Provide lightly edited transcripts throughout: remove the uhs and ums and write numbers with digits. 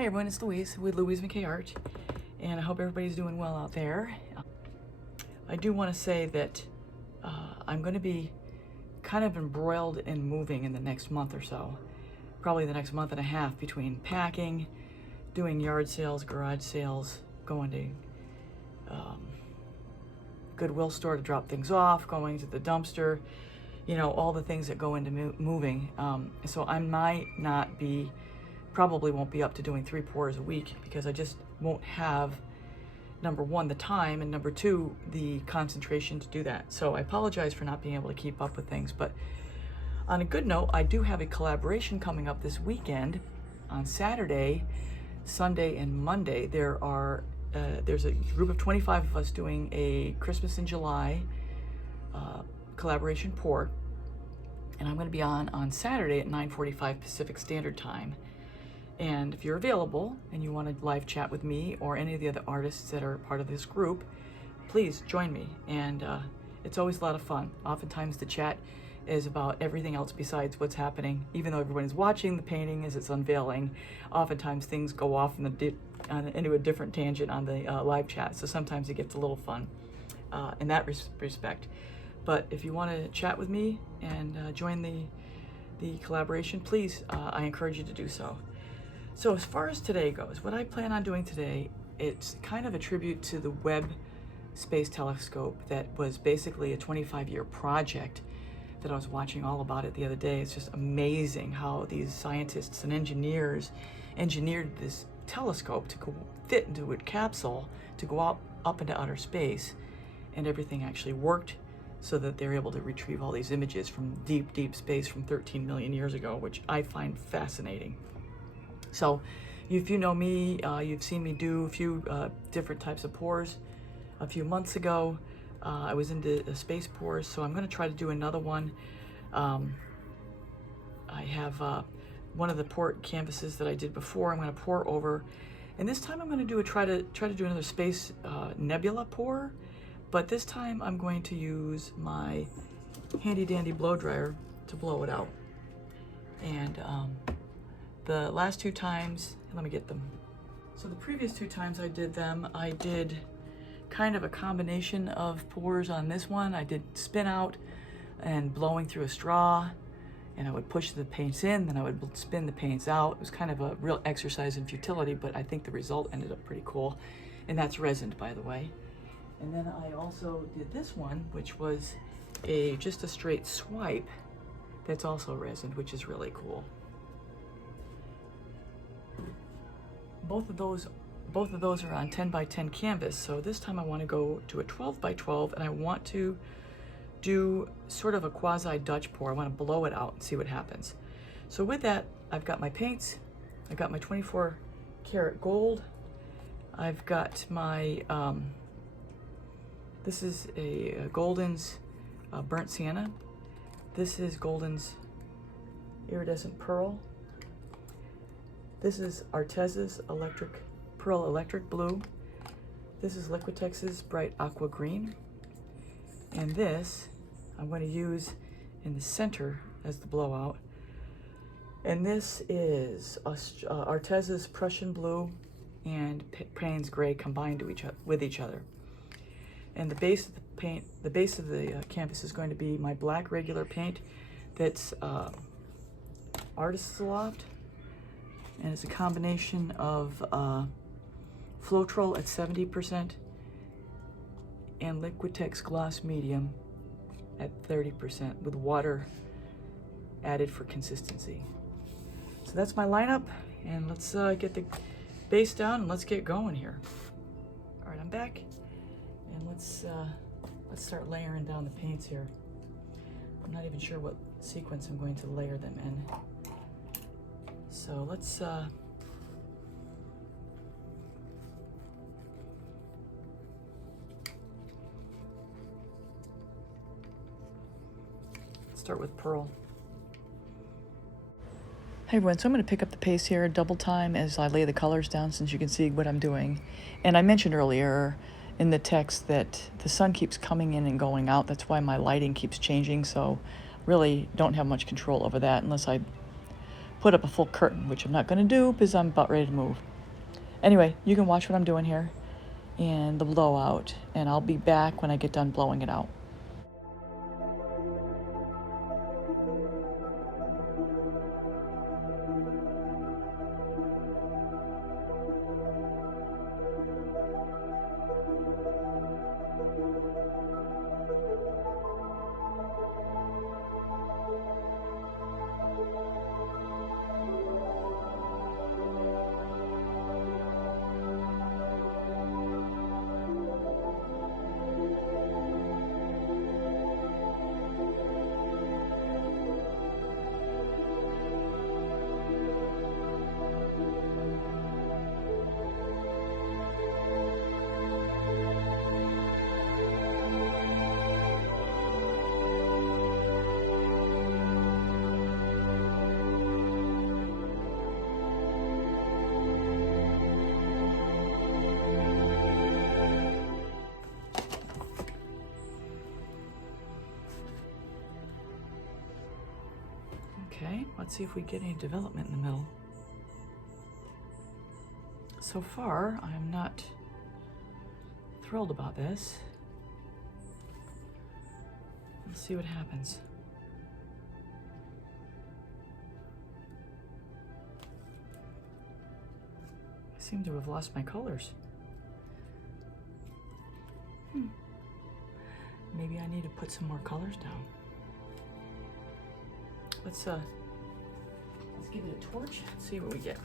Hi everyone, it's Louise with Louise DecoArt, and I hope everybody's doing well out there. I do want to say that I'm going to be kind of embroiled in moving in the next month or so, probably the next month and a half, between packing, doing yard sales, garage sales, going to Goodwill store to drop things off, going to the dumpster, you know, all the things that go into moving. So I might not be, probably won't be up to doing 3 pours a week because I just won't have, number one, the time, and number two, the concentration to do that. So I apologize for not being able to keep up with things, but on a good note, I do have a collaboration coming up this weekend on Saturday, Sunday, and Monday. There's a group of 25 of us doing a Christmas in July collaboration pour, and I'm going to be on Saturday at 9:45 Pacific Standard Time. And if you're available and you want to live chat with me or any of the other artists that are part of this group, please join me. And it's always a lot of fun. Oftentimes the chat is about everything else besides what's happening. Even though everyone is watching the painting as it's unveiling, oftentimes things go off into a different tangent on the live chat. So sometimes it gets a little fun in that respect. But if you want to chat with me and join the collaboration, please, I encourage you to do so. So as far as today goes, what I plan on doing today, it's kind of a tribute to the Webb Space Telescope that was basically a 25-year project that I was watching all about it the other day. It's just amazing how these scientists and engineers engineered this telescope to fit into a capsule to go up into outer space, and everything actually worked so that they're able to retrieve all these images from deep, deep space from 13 million years ago, which I find fascinating. So if you know me, you've seen me do a few different types of pours. A few months ago, I was into space pours, so I'm going to try to do another one. I have one of the port canvases that I did before. I'm going to pour over, and this time I'm going to try to do another space nebula pour, but this time I'm going to use my handy dandy blow dryer to blow it out. And the last 2 times, let me get them. So the previous 2 times I did them, I did kind of a combination of pours on this one. I did spin out and blowing through a straw, and I would push the paints in, then I would spin the paints out. It was kind of a real exercise in futility, but I think the result ended up pretty cool. And that's resined, by the way. And then I also did this one, which was just a straight swipe that's also resined, which is really cool. Both of those are on 10 by 10 canvas. So this time I want to go to a 12 by 12, and I want to do sort of a quasi Dutch pour. I want to blow it out and see what happens. So with that, I've got my paints. I've got my 24 karat gold. I've got my, this is a Golden's burnt sienna. This is Golden's iridescent pearl. This is Artesa's pearl electric blue. This is Liquitex's bright aqua green. And this I'm going to use in the center as the blowout. And this is Artesa's Prussian Blue and Paynes Gray combined with each other. And the base of the paint, the base of the canvas is going to be my black regular paint that's Artist's Loft. And it's a combination of Floetrol at 70% and Liquitex gloss medium at 30% with water added for consistency. So that's my lineup, and let's get the base down and let's get going here. All right, I'm back, and let's start layering down the paints here. I'm not even sure what sequence I'm going to layer them in. So let's start with pearl. Hey everyone, so I'm going to pick up the pace here double time as I lay the colors down, since you can see what I'm doing. And I mentioned earlier in the text that the sun keeps coming in and going out. That's why my lighting keeps changing, so really don't have much control over that unless I put up a full curtain, which I'm not going to do because I'm about ready to move. Anyway, you can watch what I'm doing here and the blowout, and I'll be back when I get done blowing it out. Okay, let's see if we get any development in the middle. So far, I'm not thrilled about this. Let's see what happens. I seem to have lost my colors. Maybe I need to put some more colors down. Let's give it a torch and see what we get.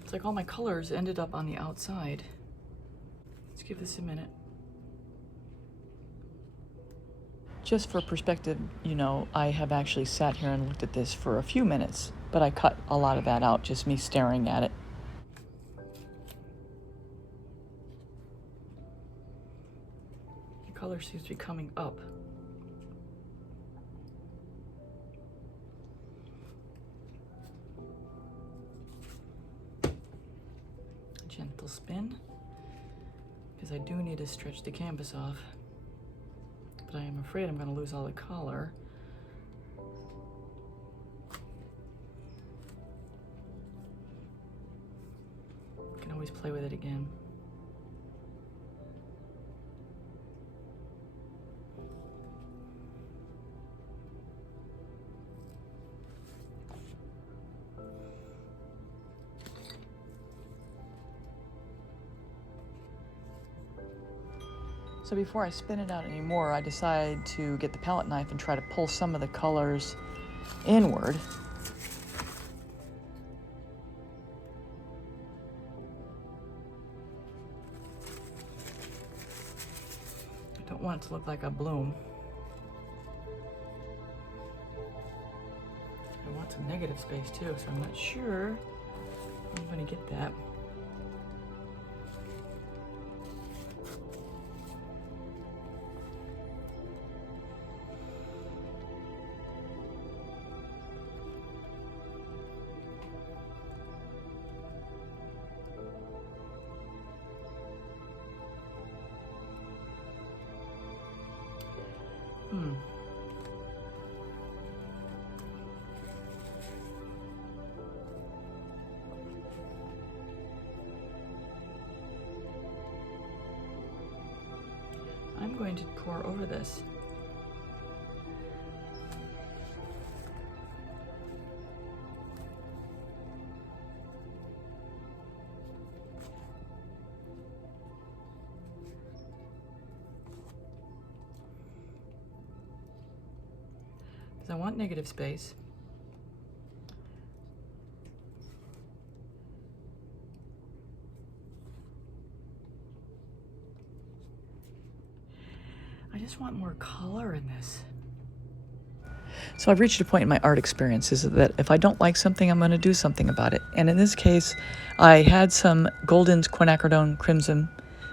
It's like all my colors ended up on the outside. Let's give this a minute. Just for perspective, you know, I have actually sat here and looked at this for a few minutes, but I cut a lot of that out, just me staring at it. The color seems to be coming up. Gentle spin, because I do need to stretch the canvas off, but I am afraid I'm going to lose all the color. I can always play with it again. So before I spin it out anymore, I decide to get the palette knife and try to pull some of the colors inward. I don't want it to look like a bloom. I want some negative space too, so I'm not sure I'm going to get that. I'm going to pour over this. Because I want negative space. I just want more color in this. So I've reached a point in my art experiences that if I don't like something, I'm going to do something about it. And in this case, I had some Golden's quinacridone crimson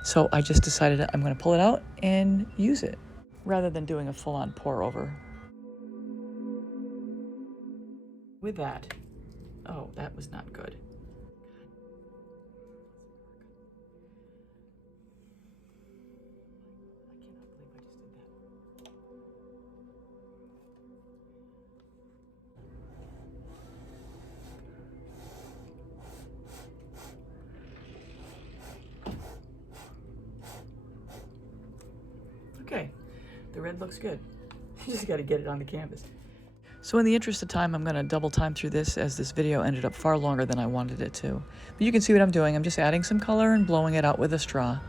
So I just decided I'm going to pull it out and use it rather than doing a full-on pour over. With that, oh, that was not good. Okay, the red looks good. You just got to get it on the canvas. So in the interest of time, I'm going to double time through this, as this video ended up far longer than I wanted it to. But you can see what I'm doing. I'm just adding some color and blowing it out with a straw.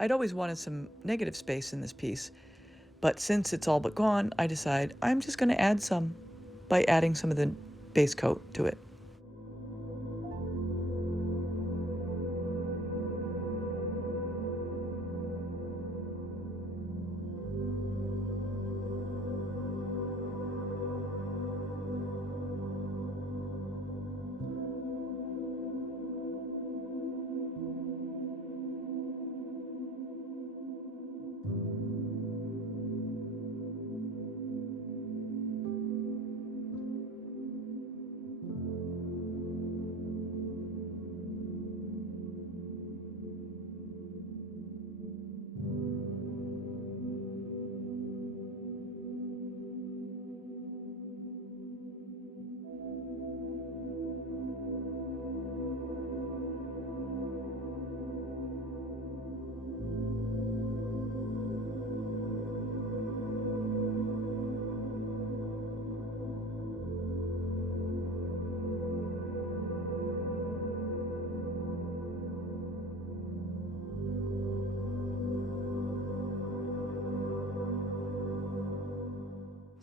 I'd always wanted some negative space in this piece, but since it's all but gone, I decide I'm just going to add some by adding some of the base coat to it.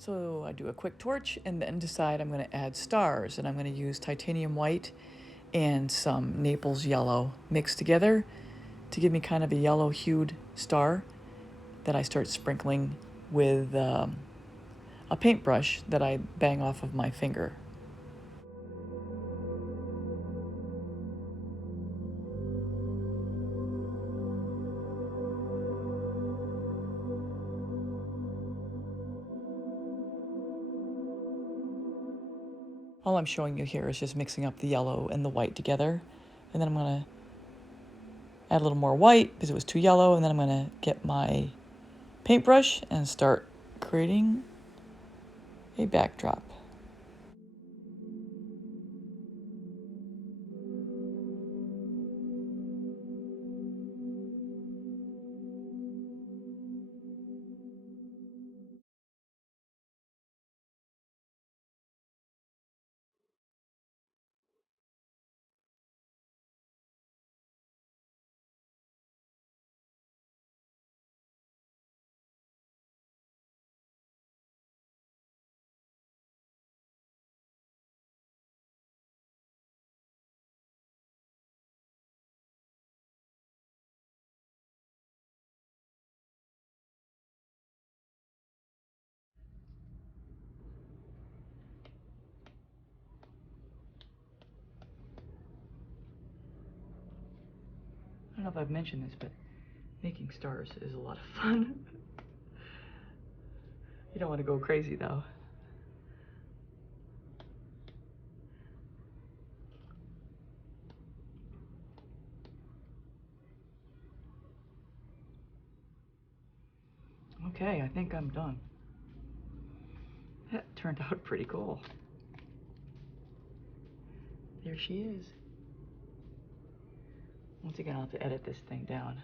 So I do a quick torch and then decide I'm going to add stars, and I'm going to use titanium white and some Naples yellow mixed together to give me kind of a yellow hued star that I start sprinkling with a paintbrush that I bang off of my finger. All I'm showing you here is just mixing up the yellow and the white together. And then I'm going to add a little more white because it was too yellow. And then I'm going to get my paintbrush and start creating a backdrop. I don't know if I've mentioned this, but making stars is a lot of fun. You don't want to go crazy though. Okay, I think I'm done. That turned out pretty cool. There she is. Once again, I'll have to edit this thing down.